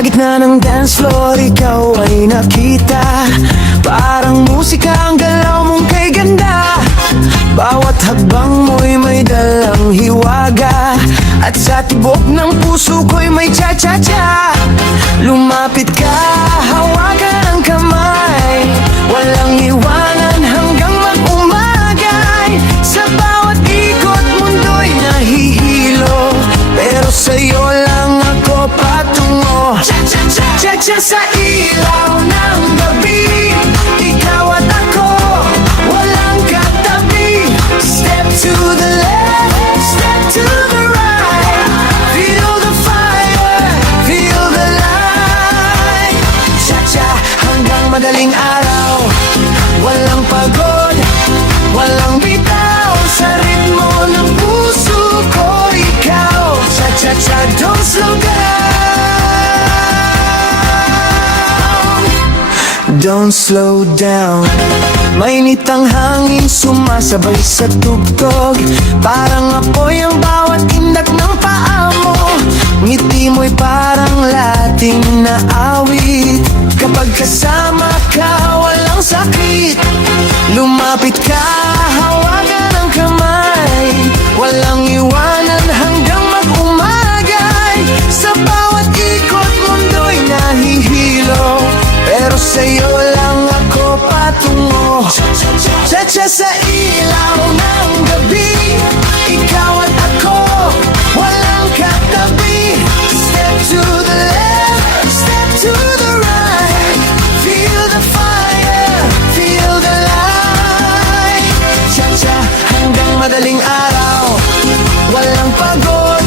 Sa gitna ng dance floor, ikaw ay nakita. Parang musika ang galaw mong kay ganda. Bawat hakbang mo'y may dalang hiwaga, at sa tibok ng puso ko'y may cha-cha-cha. Lumapit ka, hawakan ang kamay, walang iwanan hanggang mag-umagay. Sa bawat ikot mundo'y nahihilo, pero sa'yo lang ako patungo. Cha-cha sa ilaw ng gabi, ikaw at ako, walang katabi. Step to the left, step to the right, feel the fire, feel the light. Cha-cha hanggang madaling araw, walang pagod, walang bitaw. Sa ritmo ng puso ko, ikaw. Cha-cha-cha, don't slow down, don't slow down. Mainit ang hangin sumasabay sa tugtog, parang apoy ang bawat indak ng paa mo. Ngiti mo'y parang lating na awit, kapag kasama ka walang sakit. Lumapit ka, hawakan ang kamay, walang iwanan hanggang mag-umagay. Sa bawat ikot mundo'y nahihilo, pero sa'yo lang ako patungo. Cha-cha sa ilaw ng gabi, ikaw at ako, walang katabi. Step to the left, step to the right, feel the fire, feel the light. Cha-cha hanggang madaling araw, walang pagod,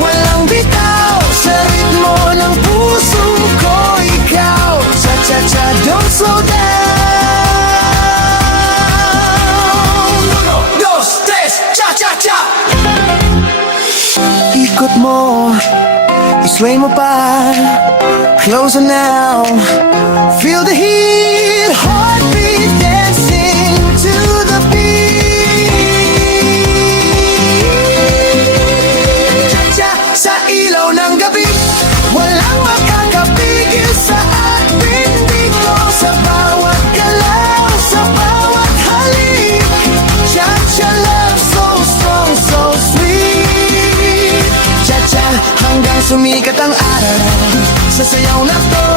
walang bitaw. Sa ritmo ng puso ko, ikaw. Cha-cha-cha, don't slow down. Uno, dos, tres, cha-cha-cha. Ikot mo, isway mo pa, closer now, feel the heat, heartbeat dancing to the beat. Cha-cha sa ilaw ng gabi, walang makakapigil sa ating dito. Sa bawat galaw, sa bawat halik, cha-cha love so strong, so sweet. Cha-cha hanggang sumikat ang araw, sa sayaw na to.